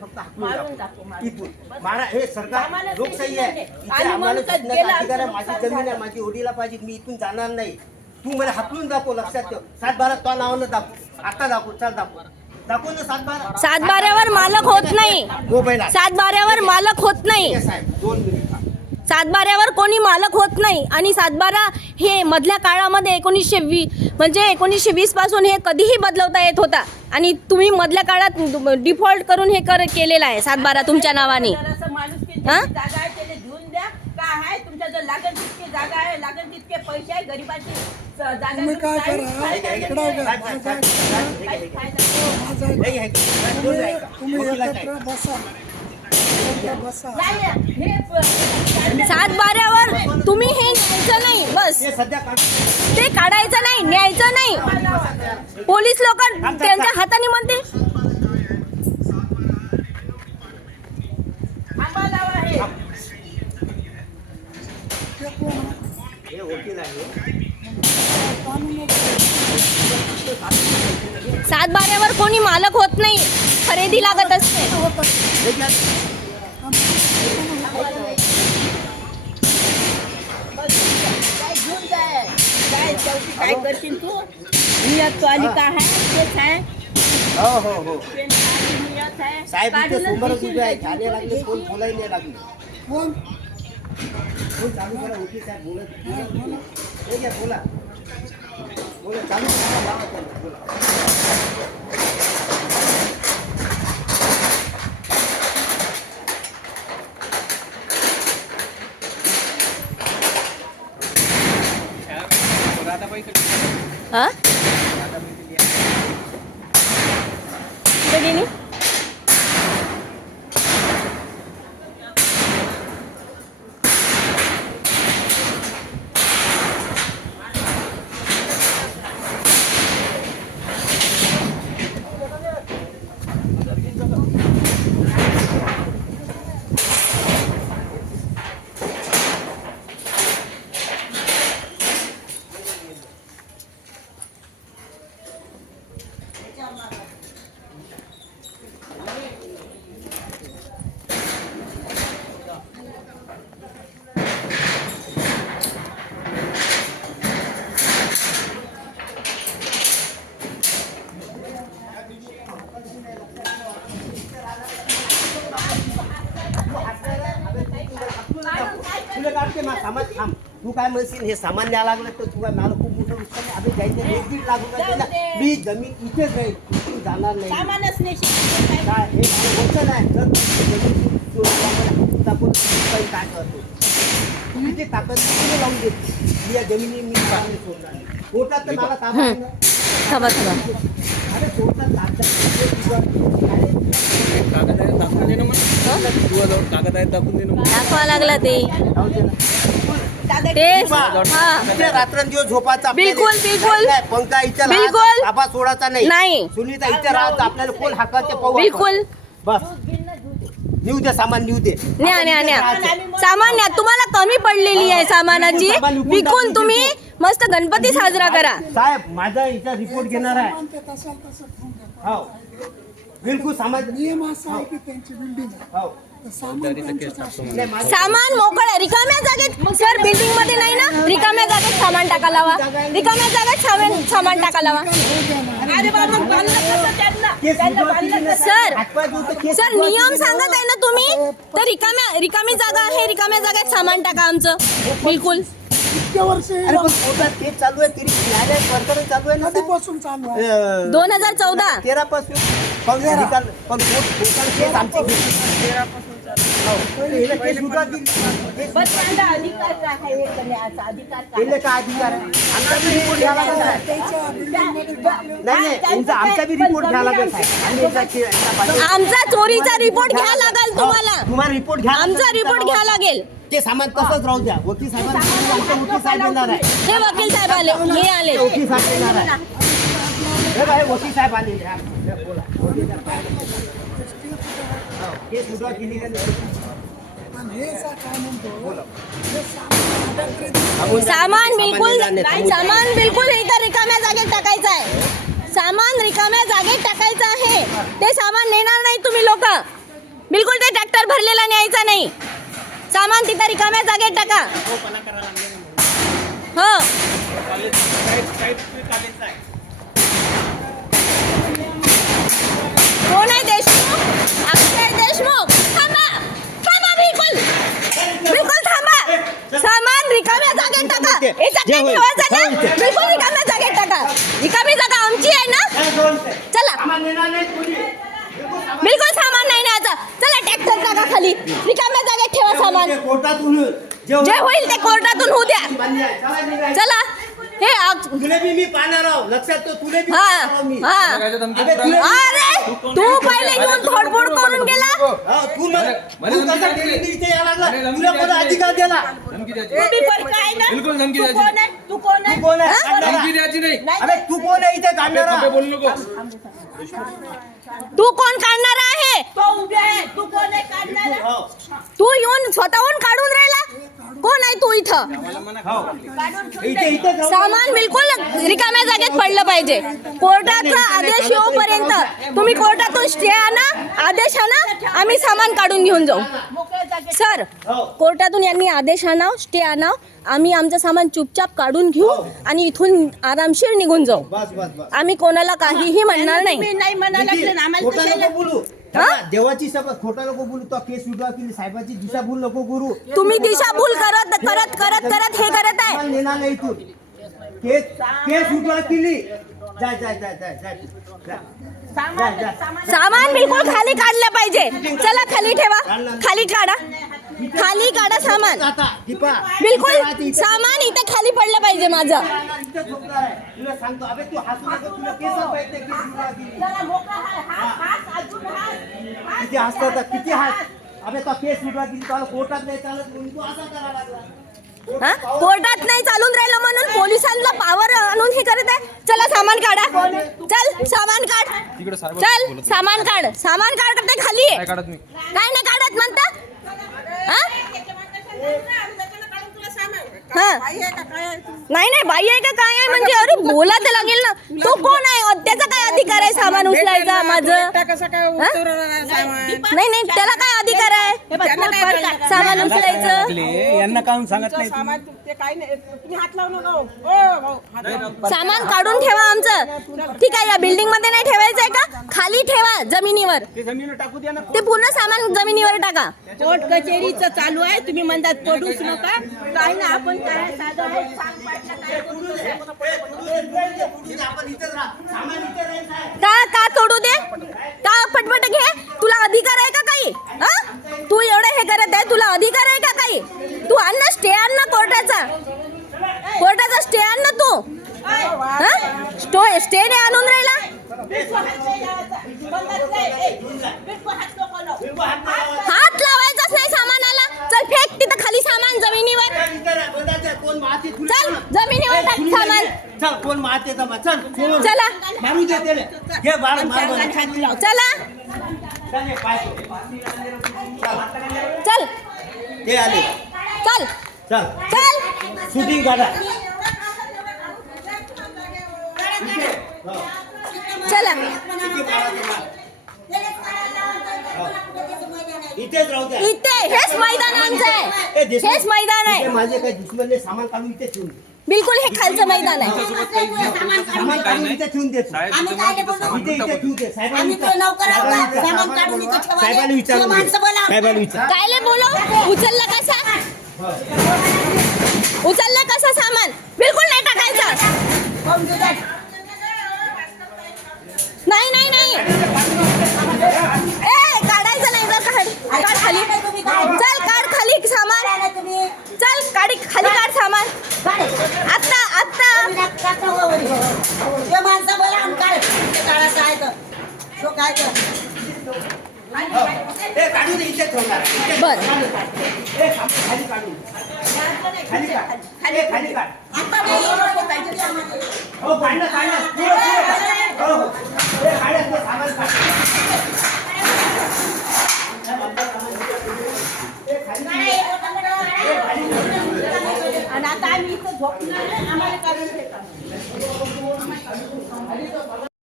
फक्त हाकलून. इथून. मारा हे सरकार लोकशाही आहे. इथे आम्हाला अधिकार माझी जमीन आहे. माझी वडीला पाहिजे मी इथून जाणार नाही. तू मला हाकलून दाखव लक्षात ठेव. सात बारा तो नावानं दाखव. आता दाखव चल दाखव. दाखव ना सात बारा. सात बाऱ्यावर मालक होत नाही. सात बाऱ्यावर मालक होत नाही. साहेब. दोन मिनिट. सातबाऱ्यावर कोणी मालक होत नाही आणि सातबारा हे मधल्या काळामध्ये एकोणीसशे वी म्हणजे एकोणीसशे वीसपासून हे कधीही बदलवता येत होता आणि तुम्ही मधल्या काळात डिफॉल्ट करून हे कर केलेलं आहे सातबारा तुमच्या नावाने हा? तुम्ही काय करा इकडं बघा. माझं ऐका. तुम्ही. तुम्ही एकत्र बसा नाही, हे प- सात बाऱ्यावर तुम्ही हे न्यायचं नाही बस. ते काढायचं नाही न्यायचं नाही. पोलीस लोक त्यांच्या हाताने म्हणते. सात बाऱ्यावर कोणी मालक होत नाही खरेदी लागत असते. काय शेवटी काय करशील तू। नियत पालिका आहे तेच आहे हो। हो हो पेन आहे, नियत आहे. साहेब इथे काढूनच सोमवार देशील उभे आहे ते झाले लागले देशील. फ़ोन बोलायला नाही लागले? कोण? फ़ोन चालू करा वकील साहेब बोलत हे घ्या बोला. बोला चालू करा लावा त्याला, बोला हा? कुठे गेली तुला काढते ना सामान थांब तू काय म्हणशील हे सामान न्याय लागलं तर तुला मला खूप मोठं नुकसान आहे. आम्ही जायचं एक दीड लाख रुपये दिला. मी जमीन इथेच राहील इथून जाणार नाही सामानच नेशील काय काय हे मला वचन आहे जर तू जमीन काही काय करतो तू इथे ताकद लावून देते मी या जमिनी मी बाहेर सोडणार नाही. कोर्टात तर मला ताबा. थांबा थांबा अरे कोर्टात आहे. कागद आहे दाखवून दे ना तुझ्याजवळ कागद आहे दाखवून दे ना दाखवा लागला ते ते हा इथे रात्रंदिवस झोपाचा आपल्याला. बिलकुल, बिलकुल. नाही, पंखा इथे बिलकुल. आपा सोडायचा नाही नाही. सुनीता इथे राहत आपल्याला कोण हाका ते पाहू आपण. बिलकुल बस नेऊ दे सामान नेऊ दे न्या न्या न्या सामान न्या तुम्हाला कमी पडलेली आहे सामानाची विकून तुम्ही मस्त गणपती साजरा करा साहेब माझा इथं रिपोर्ट घेणार आहे हो बिलकुल सामान नियम असा आहे की त्यांची बिल्डिंग आहे. हो. तर सामान त्यांचंच असतं. नाही, माझं- सामान मोकळ रिकाम्या जागेत सर बिल्डिंगमध्ये नाही ना? रिकाम्या जागेत सामान टाका लावा. रिकाम्या जागेत सामान सामान टाका लावा. कसं किती? सर हातपाय धुतो, केस? सर नियम किती सांगत आहे ना तुम्ही? तर रिकाम्या रिकामी जागा आहे रिकाम्या जागेत सामान टाका आमचं. बिलकुल. इतके वर्ष अरे पण कोर्टात केस चालू आहे तरी न्यायालय प्रकरण चालू आहे ना साहेब. कधीपासून चालू आहे अं, दोन हजार चौदा तेरा पासून पण निकाल पण कोर्ट केस आमची घेतली. हो. अधिकार आहे? करण्याचा अधिकार काय? काय अधिकार आहे. आमचा बी रिपोर्ट घ्यावा लागेल. साहेब. त्यांच्या बिल्डिंगमध्ये टाकले. नाही नाही तुमचा आमचा बी रिपोर्ट घ्यावा लागेल साहेब. आम्ही याचा के- याचा पाहिजे. आमचा चोरीचा रिपोर्ट घ्या लागेल तुम्हाला. तुम्हाला रिपोर्ट घ्या आमचा रिपोर्ट घ्या लागेल. ते सामान तसंच राहू द्या. वकील साहेबांना आमचे वकील साहेब येणार आहे. हे वकील साहेब आले. हे आले. वकील साहेब येणार आहे. हे बाई, वकील साहेब आले. बोला केस केली हे सामान बिलकुल सामान बिलकुल इथं रिकाम्या जागेत टाकायचं आहे. सामान रिकाम्या जागेत टाकायचं आहे. ते सामान नेणार नाही तुम्ही लोक. बिलकुल ते ट्रॅक्टर भरलेला न्यायचा नाही. सामान तिथं रिकाम्या जागेत टाका. हो. कोण आहे देशमुख? अक्षय देशमुख थांबा थांबा बिलकुल बिलकुल थांबा सामान रिकाम्या जागेत टाका होईल. ठेवायचं ना. बिलकुल रिकाम्या जागेत टाका रिकामी जागा आमची आहे ना? चला. बिलकुल सामान नाही न्यायचं चला ट्रॅक्टर टाका खाली. रिकाम्या जागेत ठेवा सामान. कोर्टातून जे होईल ते कोर्टातून होऊ द्या. चला. हे आग- तुले बी मी पाहणार आहो. लक्षात तो तुले बी हा पाहणार आहो मी. हा. अबे, तुले- अरे तू पहिले येऊन थोडफोड करून गेला? हा, तू मग मला तू धमकी कसा द्यायची डेली इथे यायला लागला. मला धमकी तुला कोणा द्यायची अधिकार दिला? धमकी द्यायची तू बी फरक आहे ना? बिलकुल धमकी तू द्यायची कोण आहे? तू कोण आहे? तू कोण आहे? हा? काढणारा? धमकी द्यायची नाही. अबे तू कोण आहे? इथे काढणारा बोलू नको. तू कोण काढणार आहे? तो उभे आहे. तू कोण आहे काढणारा? हो, तू येऊन स्वतःहून काढून राहिला? कोण आहे तू इथं? हो. सामान बिलकुल रिकाम्या जागेत पडलं पाहिजे. कोर्टाचा आदेश येऊपर्यंत तुम्ही कोर्टातून स्टे आणा आदेश आणा आम्ही सामान काढून घेऊन जाऊ. सर हो. कोर्टातून यांनी आदेश आणाव स्टे आणाव. आम्ही आमचं सामान चुपचाप काढून घेऊ आणि इथून आरामशीर निघून जाऊ. बस बस बस. आम्ही कोणाला काहीही म्हणणार तुम्ही नाही. नाही म्हणायला लागले ना आम्हाला खोटा कशाला? नको बोलू. हा? देवाची शपथ खोटा नको बोलू. तो केस केली साहेबाची दिशाभूल नको करू. तुम्ही दिशाभूल करत करत करत करत हे करत आहे. सामान नेणार नाही इथून. केस केस केली जाय जाय जाय जाय जाय. सामान बिलकुल खाली काढलं पाहिजे. चला खाली ठेवा. खाली काढा. खाली काढा सामान. बिलकुल. सामान इथे खाली पडलं पाहिजे माझं. इथे झोपणार आहे. तुला सांगतो अबे तू हसू नको तुला केस पाहिजे केस विड्रॉ केली जरा मोकळा हात हात हात अजून हात. हात किती हसतात किती हात. अबे तो केस तुला कोर्टात नाही चालत म्हणून तू असा करायला लागला. हा? कोर्टात नाही चालून राहिलं म्हणून पोलिसांना पावर आणून हे करत आहे. चला सामान काढा. चल सामान काढ. तिकडे साहेब चल सामान काढ. सामान काढ करते खाली. काय काढत नाही काय नाही काढत म्हणता? हा? नाही नाही बाई आहे का काय आहे म्हणजे? अरे बोला तर लागेल ना. तो कोण आहे? त्याचा काय अधिकार आहे सामान उचलायचा माझं? नाही नाही त्याला काय अधिकार आहे? हे. सामान उचलायचं? यांना काम सांगत नाही सामान ते काही नाही. तुम्ही हात लावू नका हो. हो, हो, नका. सामान काढून ठेवा आमचं. ठीक आहे या बिल्डिंगमध्ये नाही ठेवायचं आहे का? खाली ठेवा जमिनीवर. ते जमिनीवर टाकू द्या ना. ते पूर्ण सामान जमिनीवर टाका. कोर्ट कचेरीचं चालू आहे. तुम्ही म्हणतात पडूच नका. काय ना आपण काय साधं आहे सांग पाटलं काय करू. आपण इथेच राहा सामान इथे राहायचं आहे का का तोडू दे. का पटपट घे. तुला अधिकार आहे का काही? हा? तू एवढं हे करत आहे तुला अधिकार आहे का काही? तू आण ना स्टे आण ना कोर्टाचा. कोर्टाचा स्टे आण ना तू. हा? स्टो स्टे ने आणून राहिला. हात नाही लावायचा. बंदच नाही. ए, बिलकुल हात नको लावू. हात लावायचाच नाही सामानाला चल फेक तिथं खाली सामान जमिनीवर इथे राहा, बंदाचं आहे. कोण माती तुला चल जमिनीवर टाक सामान. चल कोण माते चल. चला. मारू दे त्याला. घे बाळ मार. चला चल. हे ते आले. चल. चल. चल. शूटिंग काढा. हो. चला. इथेच राहू द्या इथे हेच मैदान आमचं आहे हेच मैदान आहे माझे काही सामान काढून इथे ठेवून दे. बिलकुल हे खालचं मैदान आहे सामान काढून इथे ठेवून आम्ही काय नाही बोललो. इथे इथे ठेवून दे साहेबांना आम्ही विचार. तो नौकर आहोत साहेबांना का? विचार. सामान काढून इथं ठेवायला. साहेबांना विचारून तो घे. माणसं बोला. साहेबांना विचार कायले बोलो उचललं कसा उचललं कसं सामान बिलकुल नाही टाकायचं. नाही नाही नाही ए काढ खाली. चल काढ खाली सामान. काय नाही तुम्ही चल काढी खाली काढ सामान. आत्ता आत्ता. माणसं बोला आणि আমি তো আমার কারণে